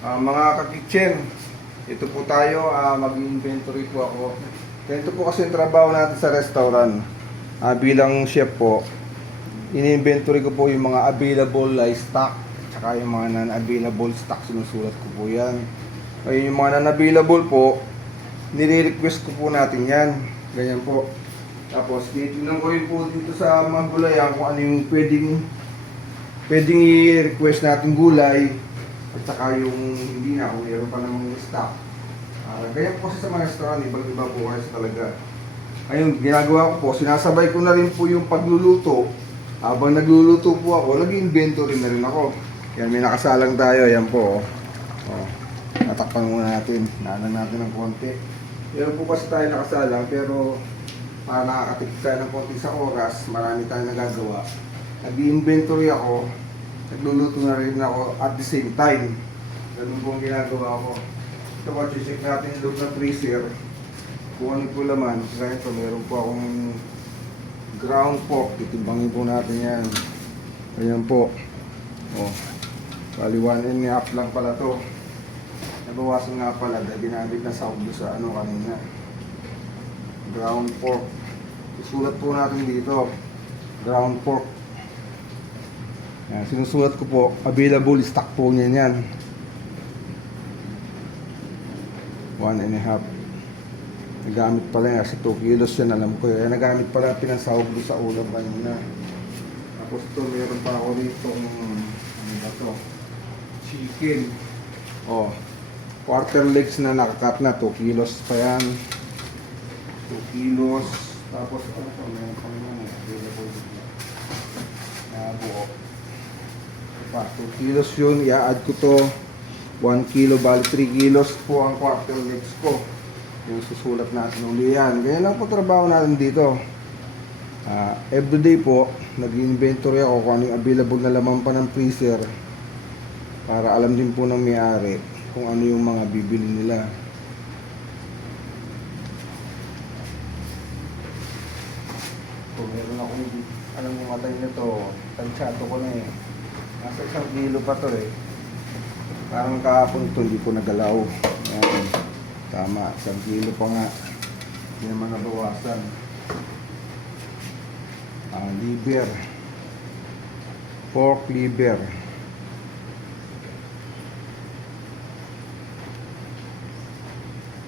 Mga ka-kitchen, ito po tayo, mag-inventory po ako. Ganito po kasi yung trabaho natin sa restaurant. Bilang chef po, in-inventory ko po yung mga available stock, tsaka yung mga non-available stock, sinusulat ko po yan. Ayun, yung mga non-available po, nire-request ko po natin yan. Ganyan po. Tapos, titignan ko rin po dito sa mga gulayan kung ano yung pwedeng i-request natin gulay. At saka yung hindi na, kung meron pa namang stock. Ganyan po kasi sa mga restaurant, ibang-iba po kasi talaga. Ayun, ginagawa ko po, sinasabay ko na rin po yung pagluluto. Habang nagluluto po ako, nag-inventory na rin ako. Yan, may nakasalang tayo, yan po. Natakpan muna natin, naanan natin ng konti. Yan po kasi tayo nakasalang, pero para nakakatipid tayo ng konti sa oras, marami tayong nagagawa. Nag-inventory ako, nagluluto na rin ako at the same time. Ganun po ang ginagawa ko. Ito po, check natin yung loob ng freezer. Kung ano po laman. Kaya ito, meron po akong ground pork. Titimbangin po natin yan. Ayan po. Bali 1.5 lang pala to. Nabawasan nga pala dahil ginamit na sa kanina. Ground pork. Isulat po natin dito. Ground pork. Yan, sinusulat ko po, available stock po niya yan. 1.5. Nagamit pala yan kasi 2 kilos yan, alam ko yan. Nagamit pala, pinasahog doon sa ulam kanina. Tapos ito, meron pa ako rito ano ba to? Chicken. Quarter legs na nakakat na, 2 kilos pa yan. 2 kilos. Tapos ano pa, meron pa naman available dito. Buo. 2 kilos yun, i-add ko to 1 kilo, bali 3 kilos po ang quarter legs ko. Yung susulat natin uli yan. Ganyan lang po trabaho natin dito. Everyday po, nag-inventory ako kung ano yung available na laman pa ng freezer para alam din po ng may-ari kung ano yung mga bibili nila. Kung meron akong anong matay na to, tansyato ko na eh. Nasa 1 kilo pa to eh. Parang kahapon ito, hindi ko nagalaw. Ayan. Tama, 1 kilo pa nga. Hindi naman nabawasan. Liver. Pork liver.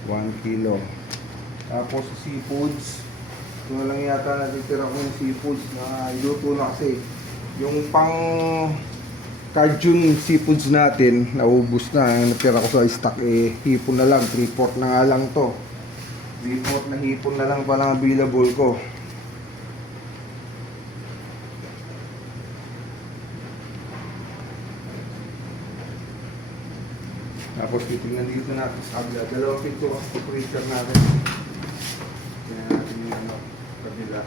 1 kilo. Tapos seafoods. Ito na lang yata natitira ko yung seafoods na iluto na kasi. Yung pang Cajun seafoods natin, naubos na. Natira ko sa stock hipon na lang. 3/4 na nga lang to. 3/4 na hipon na lang palang available ko. Tapos titingnan dito natin sa kabila. 2 pinto kasi freezer natin. Kaya natin yung kabila.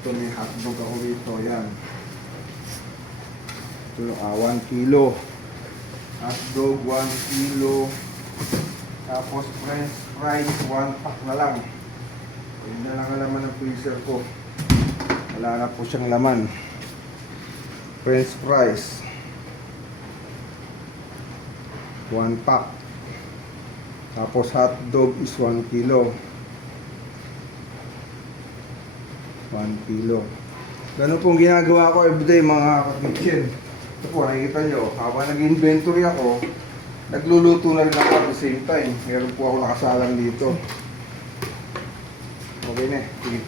Ito may hotdog ako dito. Yan. 1 kilo hotdog, 1 kilo. Tapos french fries, 1 pack na lang. Yun na lang ang laman ng freezer ko. Wala na po siyang laman. French fries, 1 pack. Tapos hotdog is 1 kilo. 1 kilo. Ganun pong ginagawa ko everyday mga ka-kitchen. Ito po, nakikita nyo, habang nag-inventory ako, nagluluto na rin ako at the same time. Meron po ako nakasalang dito. Okay na, sige.